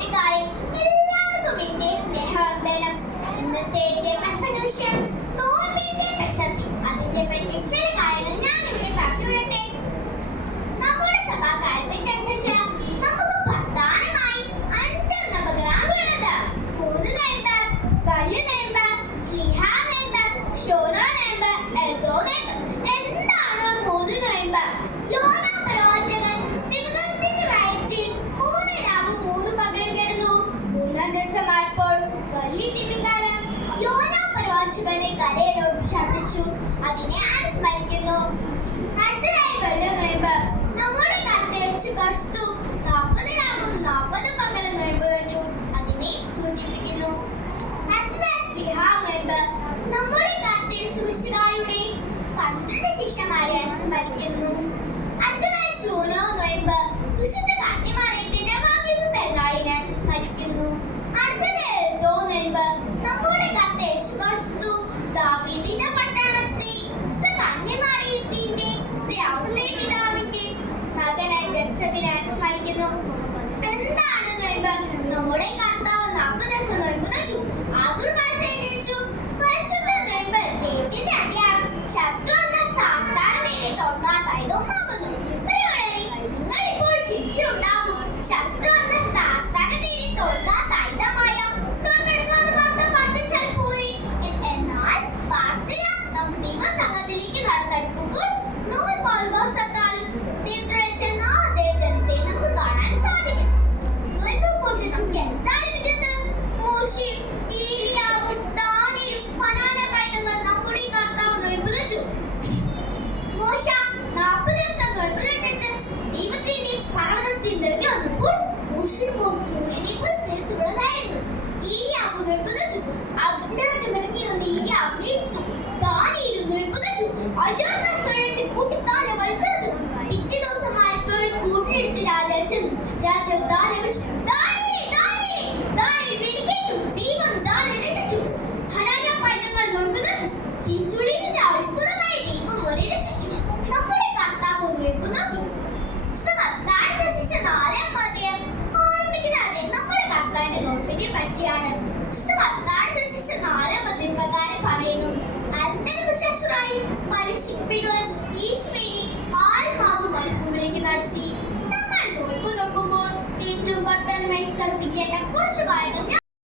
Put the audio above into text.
കൂട്ടുകാരെ, എല്ലാവർക്കും എന്റെ സ്നേഹവന്ദനം. ഇന്നത്തെ എന്റെ പ്രസംഗ വിഷയം നോമ്പിന്റെ പ്രസക്തി. അതിനെ പറ്റി ചില കാര്യങ്ങൾ ഞാൻ ഇവിടെ പറഞ്ഞുവിടട്ടെ. നമ്മുടെ സഭാ കാലത്തനുസരിച്ച് നമുക്ക് പ്രധാനമായി 5 നോമ്പുകളാണ് ഉള്ളത്. 3 നോയമ്പ്, വലിയ നോയമ്പ്, സ്ലീഹാ നോയമ്പ്, ശോനോ നോയമ്പ്, എൽദോ നോയമ്പ്. എന്താണ് 3 നോയമ്പ്? യോനാ പ്രവാചകൻ തിരുവനന്തപുരത്തിന്റെ വയറ്റിൽ 3 രാവും 3 പകലും കിടന്നു. 3-ാം ദിവസമായപ്പോൾ വലിയ തിരുങ്കാലം യോനാ പ്രവാചകനെ കരയിലോട്ട് ശബ്ദിച്ചു. അതിനെ അനുസ്മരിക്കുന്നു. അടുത്തതായി വലിയ നോയമ്പ്. നമ്മുടെ കർത്താവ് യേശുക്രിസ്തു 40 രാവും 40 പകലും നോയമ്പ് നോറ്റു. അതിനെ സൂചിപ്പിക്കുന്നു. അടുത്തതായി സ്ലീഹാ നോയമ്പ്. നമ്മുടെ കർത്താവ് യേശുമിശിഹായുടെ 12 ശിഷ്യന്മാരെ അനുസ്മരിക്കുന്നു. അടുത്തതായി ശൂനോ നോയമ്പ്. വിശുദ്ധ കന്യമറിയത്തിന്റെ വാഗ്ദത്ത പെരുന്നാളിനെ അനുസ്മരിക്കുന്നു. അടുത്തത് എൽദോ നോയമ്പ്. നമ്മുടെ കർത്താവ് യേശുക്രിസ്തു ദാവീദിന്റെ പട്ടണത്തിൽ വിശുദ്ധ കന്യമറിയത്തിന്റെ വിശുദ്ധ ഔസേപ്പ് പിതാവിന്റെ മകനായി ജനിച്ചതിനെ അനുസ്മരിക്കുന്നു. എന്താണ് നോയമ്പ്? നമ്മുടെ കർത്താവ് 40 ദിവസം നോയമ്പ് നോറ്റു. ആകുർകാലം ജനിച്ചു. പരിശുദ്ധ നോയമ്പ് ജയത്തിന്റെ അടയാളം. ശത്രു എന്ന സാത്താനെ തൊടാതായതൊന്നാകുന്നു. പ്രിയമുള്ളവരെ, നിങ്ങൾ ഇപ്പോൾ ചിരിച്ചുണ്ടാകും. ശത്രു എന്ന സാത്താനെ തൊടാതായതമായ നോമ്പെടുക്കാതെ മാത്രം പ്രാർത്ഥിച്ചാൽ പോരെ. എന്നാൽ പ്രാർത്ഥന നാം ദൈവസന്നിധിയിലേക്ക് നടന്നെടുക്കുമ്പോൾ നൂൽ പൗലോസാലും ദൈവത്തോട് ചെന്ന ദൈവത്തെ നമുക്ക് കാണാൻ സാധിക്കും. നോയമ്പ് കൊണ്ട് നമുക്ക് എന്താണ് ലഭിക്കുന്നത്? മോശയും ഏലിയാവും ദാനിയേലും ഹനാന പൈതങ്ങൾ നമ്മുടെ കർത്താവ് നോയമ്പ് നോറ്റു. മോശ 40 ദിവസം നോയമ്പ് നോറ്റിട്ട് ദൈവത്തിന്റെ പർവ്വതത്തിൽ ഇറങ്ങി വന്നപ്പോൾ മോശയും സൂര്യനെ പോലെ തേജസ്സുള്ളതായിരുന്നു. ഏലിയാവ് നോയമ്പ് നോറ്റു. അഗ്നിനരകം ഇറങ്ങി വന്ന് ഏലിയാവിനെ എടുത്തു. ദാനിയേലും നോയമ്പ് നോറ്റു. അയർന്ന സ്വരത്തിൽ കൂട്ടിത്താനെ വലിച്ചെറിഞ്ഞു. പിറ്റേ ദിവസമായപ്പോൾ കൂട്ടിനെടുത്ത് രാജാവ് ചെന്നു. രാജാവ് ദാനിയേലിനെ വിളിച്ചു, ദാനിയേലേ, ദാനിയേലേ. ദാനിയേൽ വെടിക്കേറ്റു. ദൈവം ദാനിയേലിനെ രക്ഷിച്ചു. ഹനാന പൈതങ്ങൾ നോയമ്പ് നോറ്റു. തീച്ചുളയിലെ അത്ഭുതമായ ദൈവം അവരെ രക്ഷിച്ചു. നമ്മുടെ കർത്താവ് നോയമ്പ് നോക്കി. നമ്മുടെ കർത്താവിന്റെ നോമ്പിനെ പറ്റിയാണ്. പ്രകാരം പറയുന്നു, അന്ധവിശ്വാസികളായി പരീക്ഷിക്കപ്പെടുവാൻ യേശുവിനെ ആത്മാവ് മരുഭൂമിയിലേക്ക് നടത്തി. നമ്മൾ നോമ്പ് നോക്കുമ്പോൾ ഏറ്റവും പ്രധാനമായി ശ്രദ്ധിക്കേണ്ട കുറച്ച് കാര്യങ്ങൾ